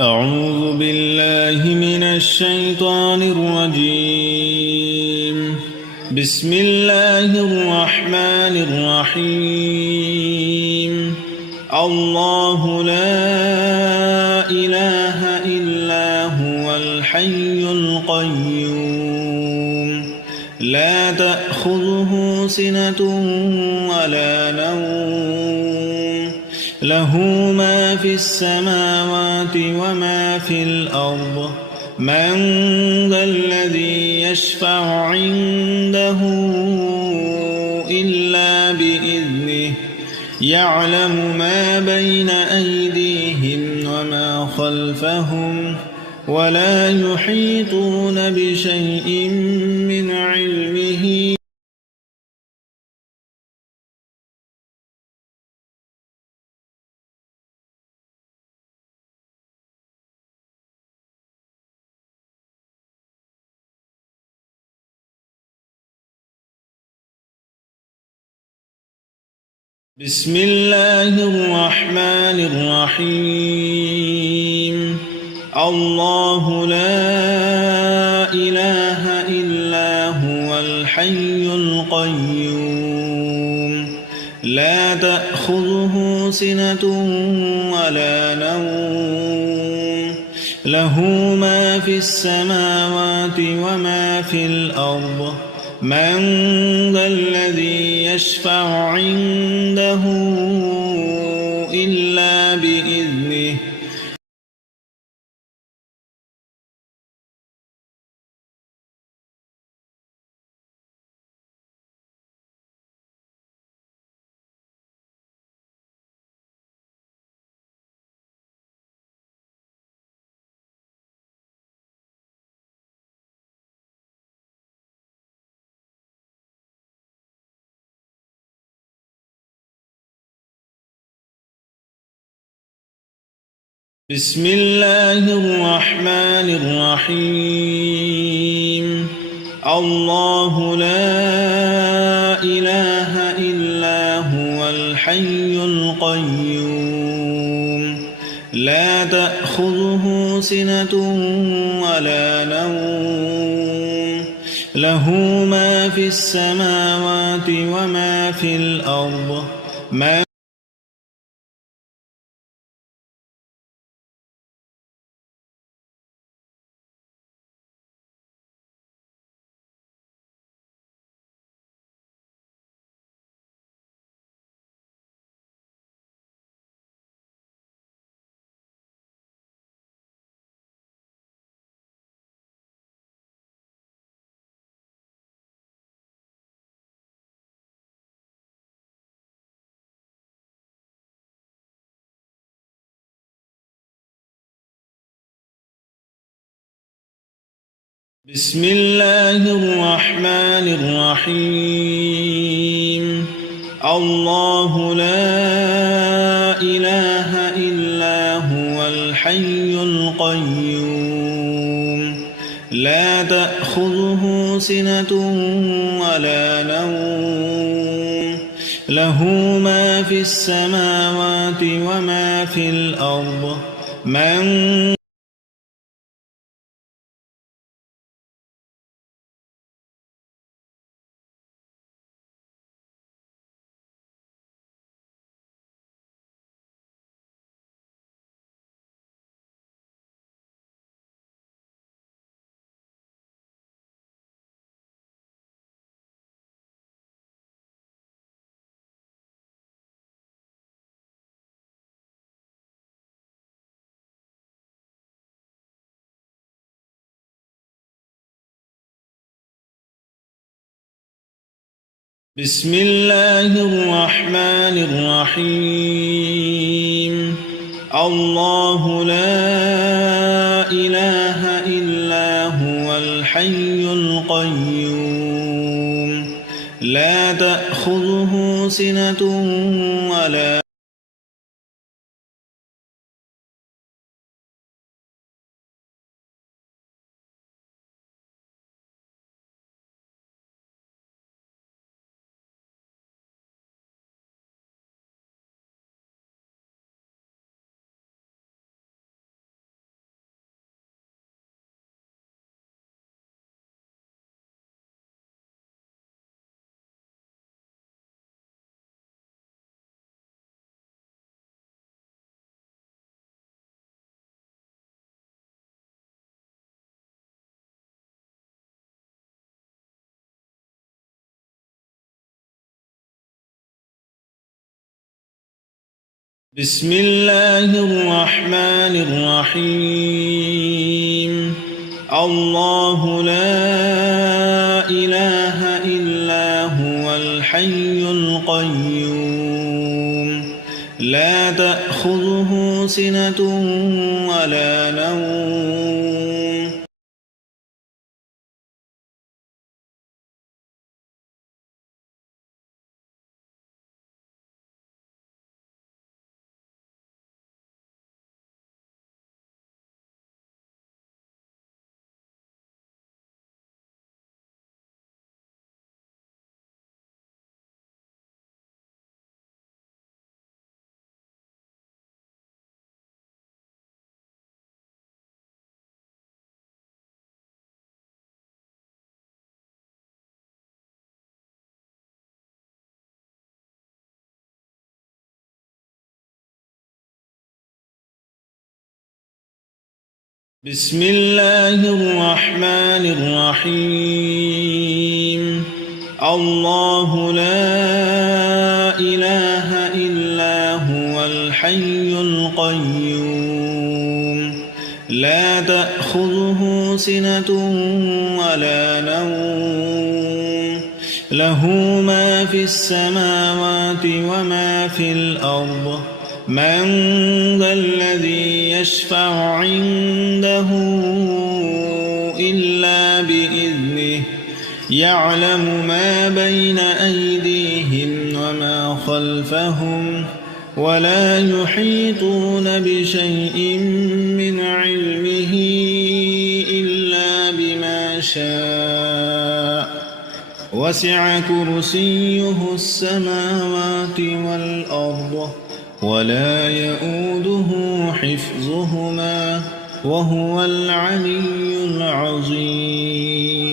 أعوذ بالله من الشيطان الرجيم. بسم الله الرحمن الرحيم. الله لا إله إلا هو الحي القيوم لا تأخذه سنة ولا نوم له ما في السماوات وما في الأرض من ذا الذي يشفع عنده إلا بإذنه يعلم ما بين أيديهم وما خلفهم ولا يحيطون بشيء من علمه بسم الله الرحمن الرحيم. الله لا إله إلا هو الحي القيوم لا تأخذه سنة ولا نوم له ما في السماوات وما في الأرض من ذا الذي يشفع عنده إلا بإذنه بسم الله الرحمن الرحيم. الله لا إله إلا هو الحي القيوم لا تأخذه سنة ولا نوم له ما في السماوات وما في الأرض من بسم الله الرحمن الرحيم. الله لا إله إلا هو الحي القيوم لا تأخذه سنة ولا نوم له ما في السماوات وما في الأرض من بسم الله الرحمن الرحيم. الله لا إله إلا هو الحي القيوم لا تأخذه سنة ولا بسم الله الرحمن الرحيم الله لا إله إلا هو الحي القيوم لا تأخذه سنة ولا نوم بسم الله الرحمن الرحيم الله لا إله إلا هو الحي القيوم لا تأخذه سنة ولا نوم له ما في السماوات وما في الأرض من ذا الذي يشفع عنده إلا بإذنه يعلم ما بين أيديهم وما خلفهم ولا يحيطون بشيء من علمه إلا بما شاء وسع كرسيه السماوات والأرض ولا يؤوده حفظهما وهو العلي العظيم